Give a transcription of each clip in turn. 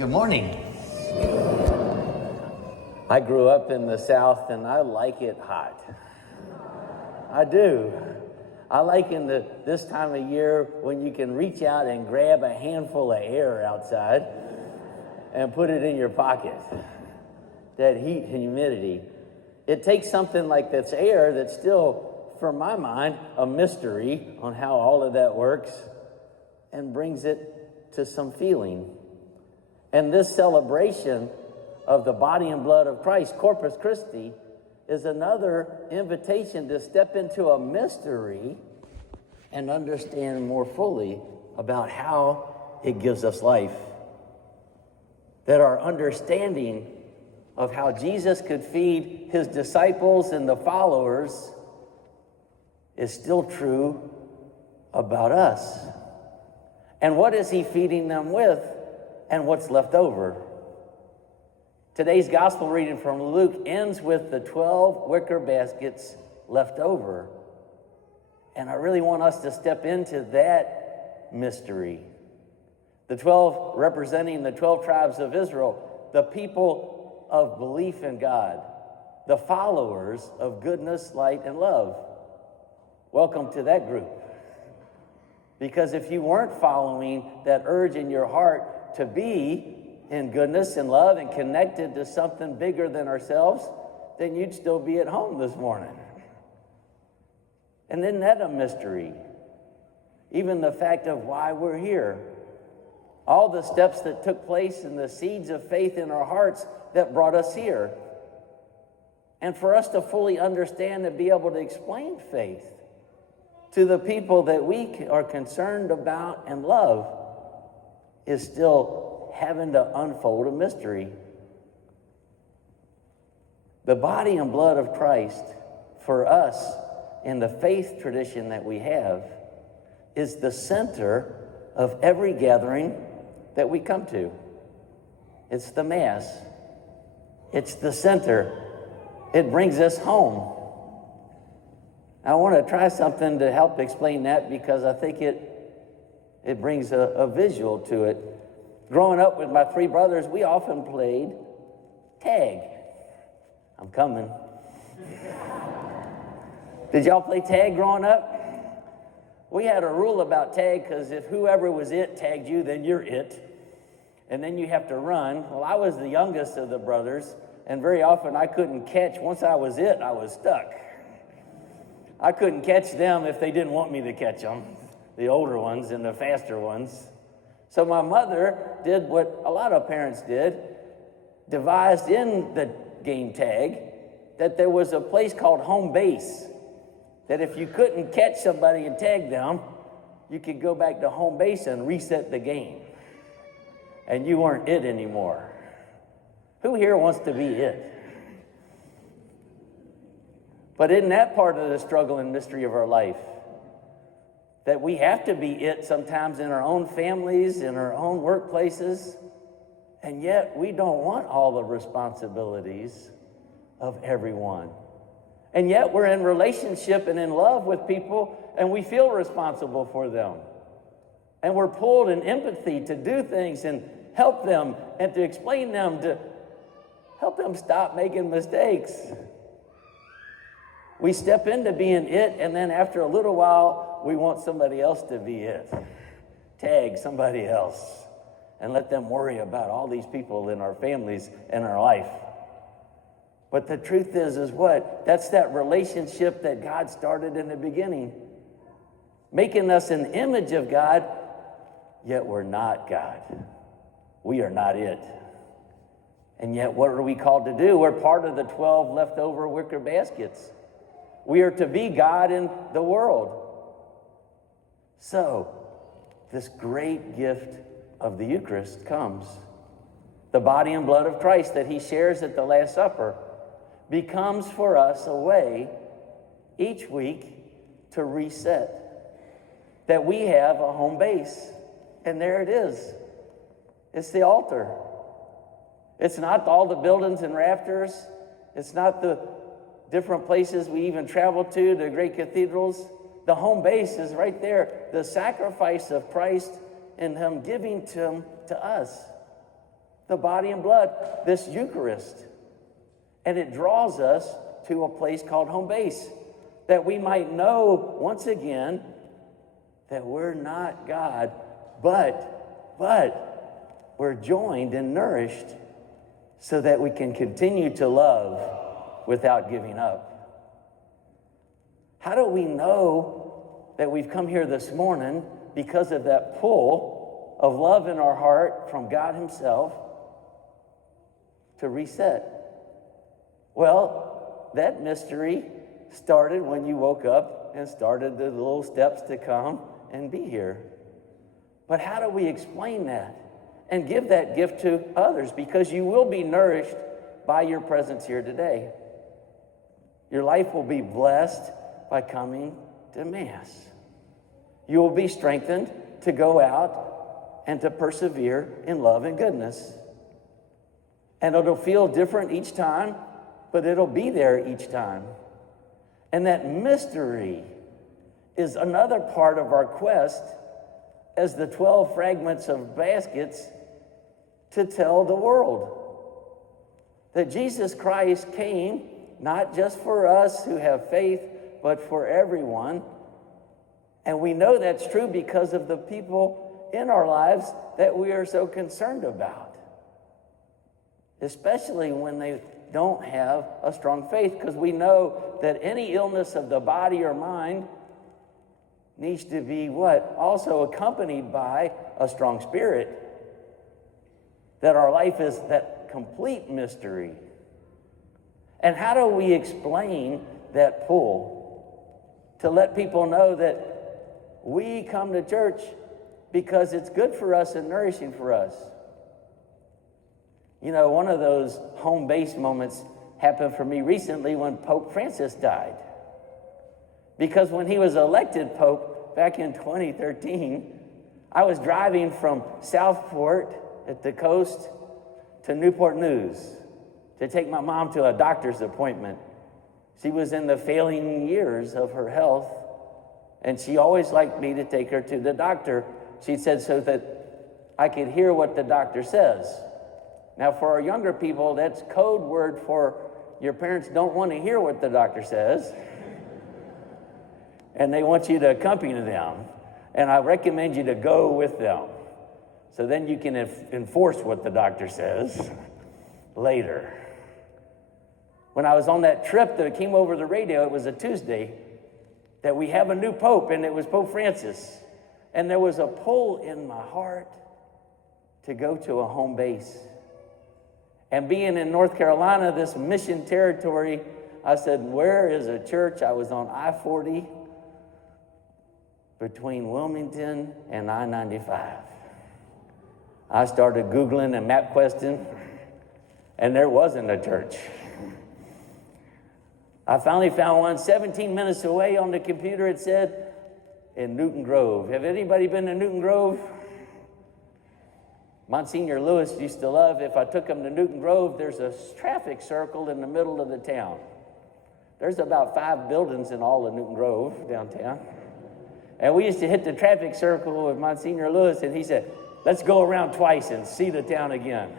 Good morning. I grew up in the South and I like it hot. I do. I like this time of year when you can reach out and grab a handful of air outside and put it in your pocket. That heat and humidity. It takes something like this air that's still, for my mind, a mystery on how all of that works and brings it to some feeling. And this celebration of the body and blood of Christ, Corpus Christi, is another invitation to step into a mystery and understand more fully about how it gives us life. That our understanding of how Jesus could feed his disciples and the followers is still true about us. And what is he feeding them with? And what's left over. Today's gospel reading from Luke ends with the 12 wicker baskets left over. And I really want us to step into that mystery. The 12 representing the 12 tribes of Israel, the people of belief in God, the followers of goodness, light, and love. Welcome to that group. Because if you weren't following that urge in your heart to be in goodness and love and connected to something bigger than ourselves, then you'd still be at home this morning. And isn't that a mystery? Even the fact of why we're here. All the steps that took place and the seeds of faith in our hearts that brought us here. And for us to fully understand and be able to explain faith to the people that we are concerned about and love is still having to unfold a mystery. The body and blood of Christ, for us, in the faith tradition that we have, is the center of every gathering that we come to. It's the Mass. It's the center. It brings us home. I want to try something to help explain that because I think it brings a visual to it. Growing up with my three brothers, we often played tag. I'm coming. Did y'all play tag growing up? We had a rule about tag because if whoever was it tagged you, then you're it. And then you have to run. Well, I was the youngest of the brothers, and very often I couldn't catch. Once I was it, I was stuck. I couldn't catch them if they didn't want me to catch them. The older ones and the faster ones. So my mother did what a lot of parents did, devised in the game tag that there was a place called home base, that if you couldn't catch somebody and tag them, you could go back to home base and reset the game. And you weren't it anymore. Who here wants to be it? But isn't that part of the struggle and mystery of our life? That we have to be it sometimes in our own families, in our own workplaces, and yet we don't want all the responsibilities of everyone. And yet we're in relationship and in love with people, and we feel responsible for them. And we're pulled in empathy to do things and help them and to explain them, to help them stop making mistakes. We step into being it, and then after a little while, we want somebody else to be it. Tag somebody else and let them worry about all these people in our families and our life. But the truth is what? That's that relationship that God started in the beginning. Making us an image of God, yet we're not God. We are not it. And yet what are we called to do? We're part of the 12 leftover wicker baskets. We are to be God in the world. So, this great gift of the Eucharist comes. The body and blood of Christ that he shares at the Last Supper becomes for us a way each week to reset. That we have a home base. And there it is. It's the altar. It's not all the buildings and rafters. It's not the different places we even travel to, the great cathedrals. The home base is right there. The sacrifice of Christ and him giving to us. the body and blood, this Eucharist. And it draws us to a place called home base, that we might know once again that we're not God, but we're joined and nourished so that we can continue to love without giving up. How do we know that we've come here this morning? Because of that pull of love in our heart from God Himself to reset. Well, that mystery started when you woke up and started the little steps to come and be here. But how do we explain that and give that gift to others? Because you will be nourished by your presence here today. Your life will be blessed by coming to Mass. You will be strengthened to go out and to persevere in love and goodness. And it'll feel different each time, but it'll be there each time. And that mystery is another part of our quest as the 12 fragments of baskets to tell the world that Jesus Christ came not just for us who have faith, but for everyone. And we know that's true because of the people in our lives that we are so concerned about, especially when they don't have a strong faith, because we know that any illness of the body or mind needs to be what? Also accompanied by a strong spirit. That our life is that complete mystery. And how do we explain that pull? To let people know that we come to church because it's good for us and nourishing for us. You know, one of those home base moments happened for me recently when Pope Francis died. Because when he was elected Pope back in 2013, I was driving from Southport at the coast to Newport News to take my mom to a doctor's appointment. She was in the failing years of her health, and she always liked me to take her to the doctor. She said so that I could hear what the doctor says. Now, for our younger people, that's code word for your parents don't want to hear what the doctor says, and they want you to accompany them. And I recommend you to go with them. So then you can enforce what the doctor says later. When I was on that trip that came over the radio, it was a Tuesday, that we have a new pope, and it was Pope Francis. And there was a pull in my heart to go to a home base. And being in North Carolina, this mission territory, I said, where is a church? I was on I-40 between Wilmington and I-95. I started Googling and MapQuesting, and there wasn't a church. I finally found one 17 minutes away on the computer. It said, in Newton Grove. Have anybody been to Newton Grove? Monsignor Lewis used to love, if I took him to Newton Grove, there's a traffic circle in the middle of the town. There's about 5 buildings in all of Newton Grove downtown. And we used to hit the traffic circle with Monsignor Lewis, and he said, let's go around twice and see the town again.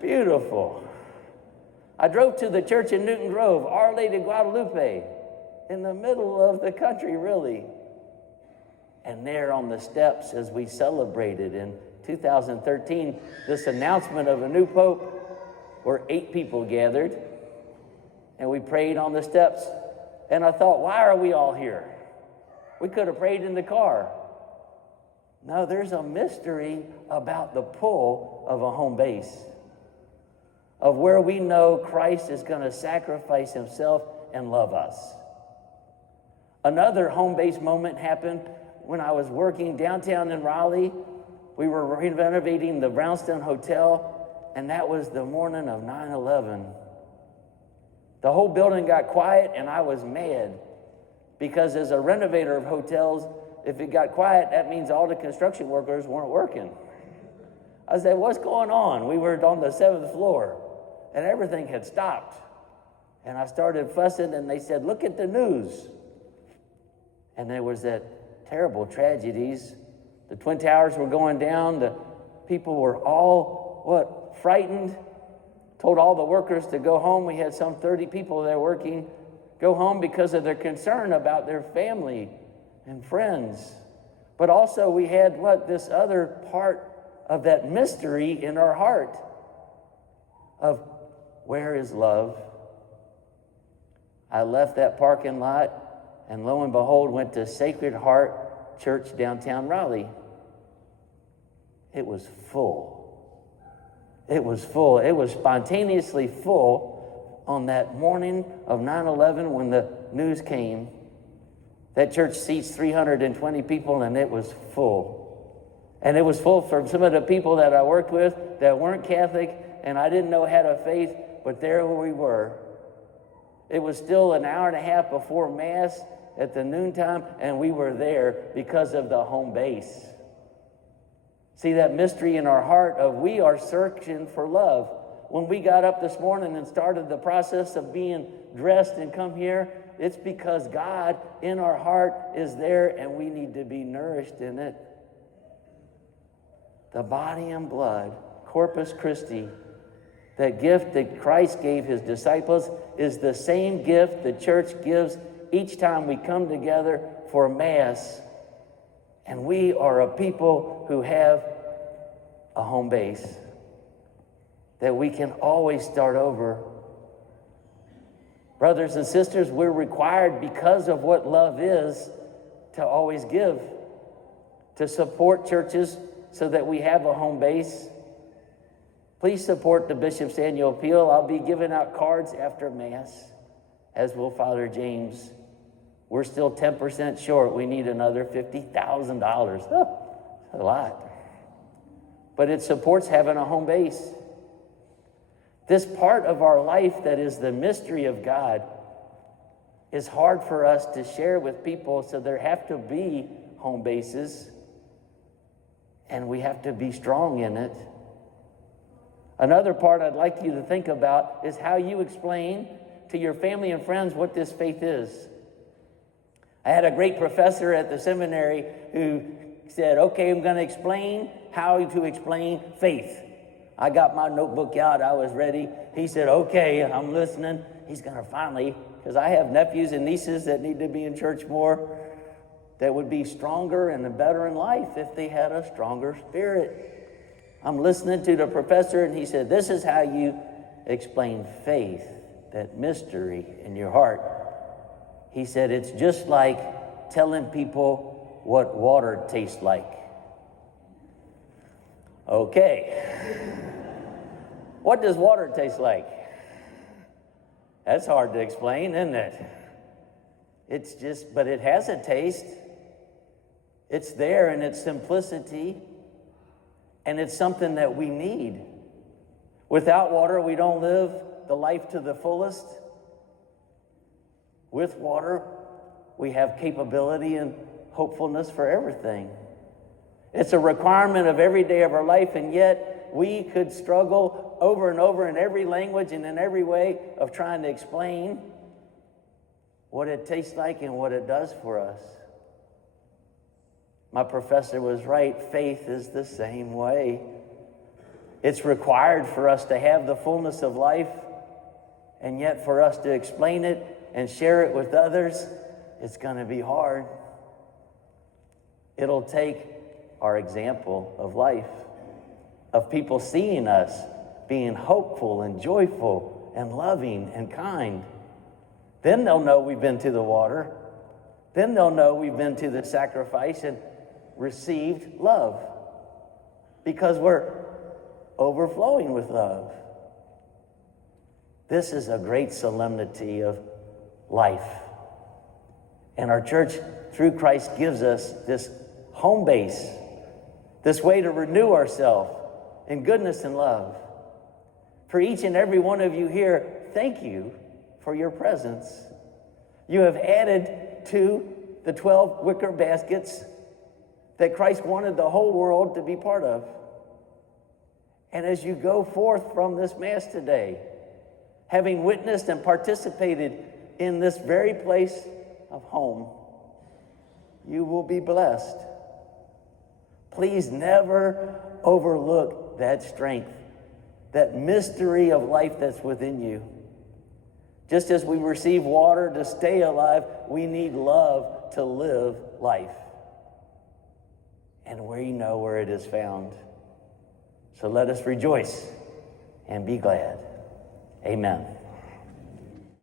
Beautiful. I drove to the church in Newton Grove, Our Lady of Guadalupe, in the middle of the country, really. And there on the steps, as we celebrated in 2013, this announcement of a new pope, where 8 people gathered, and we prayed on the steps. And I thought, why are we all here? We could have prayed in the car. No, there's a mystery about the pull of a home base, of where we know Christ is going to sacrifice himself and love us. Another home base moment happened when I was working downtown in Raleigh. We were renovating the Brownstone Hotel, and that was the morning of 9/11. The whole building got quiet, and I was mad, because as a renovator of hotels, if it got quiet, that means all the construction workers weren't working. I said, what's going on? We were on the 7th floor, and everything had stopped. And I started fussing, and they said, look at the news. And there was that terrible tragedies. The Twin Towers were going down, the people were all, frightened, told all the workers to go home. We had some 30 people there working, go home because of their concern about their family and friends. But also we had this other part of that mystery in our heart of where is love? I left that parking lot and lo and behold went to Sacred Heart Church downtown Raleigh. It was full. It was full. It was spontaneously full on that morning of 9/11 when the news came. That church seats 320 people, and it was full. And it was full for some of the people that I worked with that weren't Catholic, and I didn't know had a faith, but there we were. It was still an hour and a half before Mass at the noontime, and we were there because of the home base. See that mystery in our heart of we are searching for love. When we got up this morning and started the process of being dressed and come here, it's because God in our heart is there and we need to be nourished in it. The body and blood, Corpus Christi, that gift that Christ gave his disciples is the same gift the church gives each time we come together for Mass. And we are a people who have a home base that we can always start over. Brothers and sisters, we're required because of what love is to always give, to support churches so that we have a home base. Please support the Bishop's Annual Appeal. I'll be giving out cards after Mass, as will Father James. We're still 10% short. We need another $50,000. Oh, a lot. But it supports having a home base. This part of our life that is the mystery of God is hard for us to share with people, so there have to be home bases, and we have to be strong in it. Another part I'd like you to think about is how you explain to your family and friends what this faith is. I had a great professor at the seminary who said, okay, I'm going to explain how to explain faith. I got my notebook out. I was ready. He said, okay, I'm listening. He's going to finally, because I have nephews and nieces that need to be in church more, that would be stronger and better in life if they had a stronger spirit. I'm listening to the professor, and he said, this is how you explain faith, that mystery in your heart. He said, it's just like telling people what water tastes like. Okay. What does water taste like? That's hard to explain, isn't it? It's just, but it has a taste. It's there in its simplicity, and it's something that we need. Without water, we don't live the life to the fullest. With water, we have capability and hopefulness for everything. It's a requirement of every day of our life, and yet we could struggle over and over in every language and in every way of trying to explain what it tastes like and what it does for us. My professor was right. Faith is the same way. It's required for us to have the fullness of life, and yet for us to explain it and share it with others, it's going to be hard. It'll take our example of life, of people seeing us being hopeful and joyful and loving and kind. Then they'll know we've been to the water. Then they'll know we've been to the sacrifice and received love, because we're overflowing with love. This is a great solemnity of life. And our church, through Christ, gives us this home base, this way to renew ourselves in goodness and love. For each and every one of you here, thank you for your presence. You have added to the 12 wicker baskets that Christ wanted the whole world to be part of. And as you go forth from this Mass today, having witnessed and participated in this very place of home, you will be blessed. Please never overlook that strength, that mystery of life that's within you. Just as we receive water to stay alive, we need love to live life. And we know where it is found. So let us rejoice and be glad. Amen.